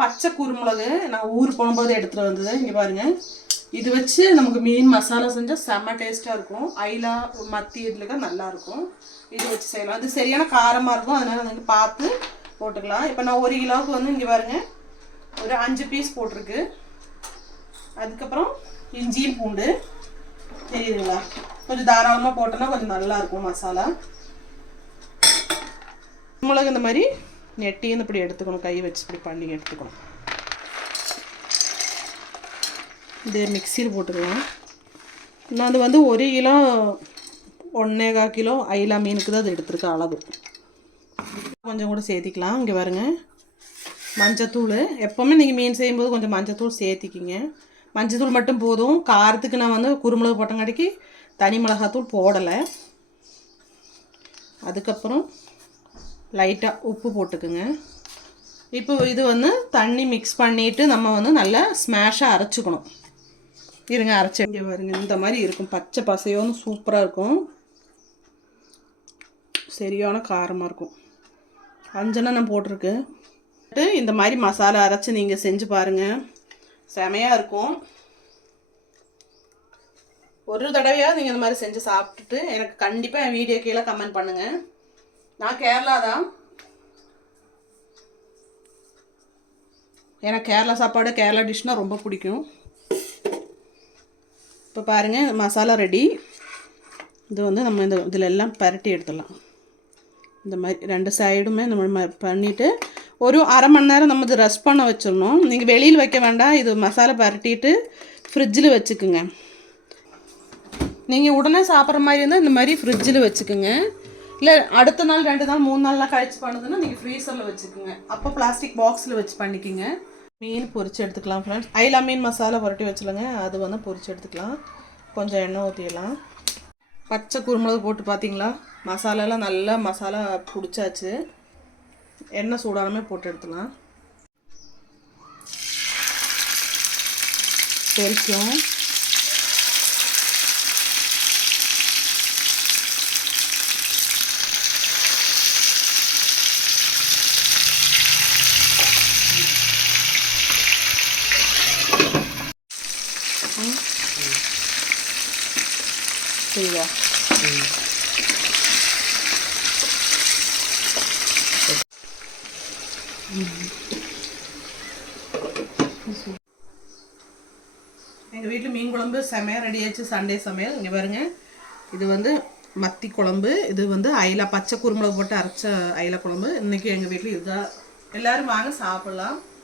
பச்சை குருமிளகு நான் ஊர் போகும்போது எடுத்துகிட்டு வந்தது. இங்கே பாருங்கள், இது வச்சு நமக்கு மீன் மசாலா செஞ்சால் செம்ம டேஸ்ட்டாக இருக்கும். ஐலா மத்தி இதில் நல்லாயிருக்கும். இது வச்சு செய்யலாம். அது சரியான காரமாக இருக்கும், அதனால் வந்து பார்த்து போட்டுக்கலாம். இப்போ நான் 1 கிலோவுக்கு வந்து இங்கே பாருங்கள் ஒரு 5 பீஸ் போட்டிருக்கு. அதுக்கப்புறம் இஞ்சியும் பூண்டு தெரியுதுங்களா, கொஞ்சம் தாராளமாக போட்டோன்னா கொஞ்சம் நல்லாயிருக்கும் மசாலா. மிளகு இந்த மாதிரி நெட்டி இப்படி எடுத்துக்கணும், கை வச்சு இப்படி பண்ணி எடுத்துக்கணும். இது மிக்சியில் போட்டுக்கலாம். நான் அது வந்து 1 கிலோ 1.25 கிலோ ஐலா மீனுக்கு தான் அது எடுத்துருக்க அளவு. கொஞ்சம் கூட சேர்த்திக்கலாம். இங்கே பாருங்க, மஞ்சத்தூள். எப்போவுமே நீங்கள் மீன் செய்யும்போது கொஞ்சம் மஞ்சத்தூள் சேர்த்திக்கிங்க. மஞ்சத்தூள் மட்டும் போதும். காரத்துக்கு நான் வந்து குருமிளகு போட்டங்காட்டிக்கு தனி மிளகாத்தூள் போடலை. அதுக்கப்புறம் லைட்டாக உப்பு போட்டுக்குங்க. இப்போ இது வந்து தண்ணி மிக்ஸ் பண்ணிவிட்டு நம்ம வந்து நல்லா ஸ்மாஷாக அரைச்சிக்கணும். இருங்க, அரைச்சி இங்கே பாருங்க, இந்த மாதிரி இருக்கும். பச்சை பசையோன்னு சூப்பராக இருக்கும். சரியான காரமாக இருக்கும். அஞ்செண்ணெய் போட்டிருக்கு. இந்த மாதிரி மசாலா அரைச்சி நீங்கள் செஞ்சு பாருங்கள், செமையாக இருக்கும். ஒரு தடவையாக நீங்கள் இந்த மாதிரி செஞ்சு சாப்பிட்டுட்டு எனக்கு கண்டிப்பாக என் வீடியோ கீழே கமெண்ட் பண்ணுங்கள். நான் கேரளா தான். எனக்கு கேரளா சாப்பாடு, கேரளா டிஷ்னால் ரொம்ப பிடிக்கும். இப்போ பாருங்கள், மசாலா ரெடி. இது வந்து நம்ம இதில் எல்லாம் பரட்டி எடுத்துடலாம். இந்த மாதிரி 2 சைடுமே நம்ம பண்ணிவிட்டு ஒரு அரை மணி நேரம் நம்ம இது ரெஸ்ட் பண்ண வச்சிடணும். நீங்கள் வெளியில் வைக்க வேண்டாம். இது மசாலா பரட்டிட்டு ஃப்ரிட்ஜில் வச்சுக்குங்க. நீங்கள் உடனே சாப்பிட்ற மாதிரி இருந்தால் இந்த மாதிரி ஃப்ரிட்ஜில் வச்சுக்குங்க. இல்லை அடுத்த நாள் 2 நாள் 3 நாள்லாம் கழிச்சு பண்ணுதுன்னா நீங்கள் ஃப்ரீசரில் வச்சுக்கோங்க. அப்போ பிளாஸ்டிக் பாக்ஸில் வச்சு பண்ணிக்கோங்க. மீன் பொரிச்சு எடுத்துக்கலாம் ஃப்ரெண்ட்ஸ். ஐலா மீன் மசாலா புரட்டி வச்சுலங்க, அது வந்து பொரிச்சு எடுத்துக்கலாம். கொஞ்சம் எண்ணெய் ஊற்றிடலாம். பச்சை குருமிளகு போட்டு பார்த்தீங்களா, மசாலாலாம் நல்லா மசாலா பிடிச்சாச்சு. எண்ணெய் சூடானமே போட்டு எடுத்துக்கலாம். பொரிக்கும். சரியா, எங்கள் வீட்டில் மீன் குழம்பு செமையாக ரெடி ஆச்சு. சண்டே சமையல். இங்கே பாருங்கள், இது வந்து மத்தி குழம்பு, இது வந்து ஐலா பச்சை குருமிளகு போட்டு அரைச்ச ஐலா குழம்பு. இன்றைக்கி எங்கள் வீட்டில் இதுதான். எல்லோரும் வாங்க சாப்பிட்லாம்.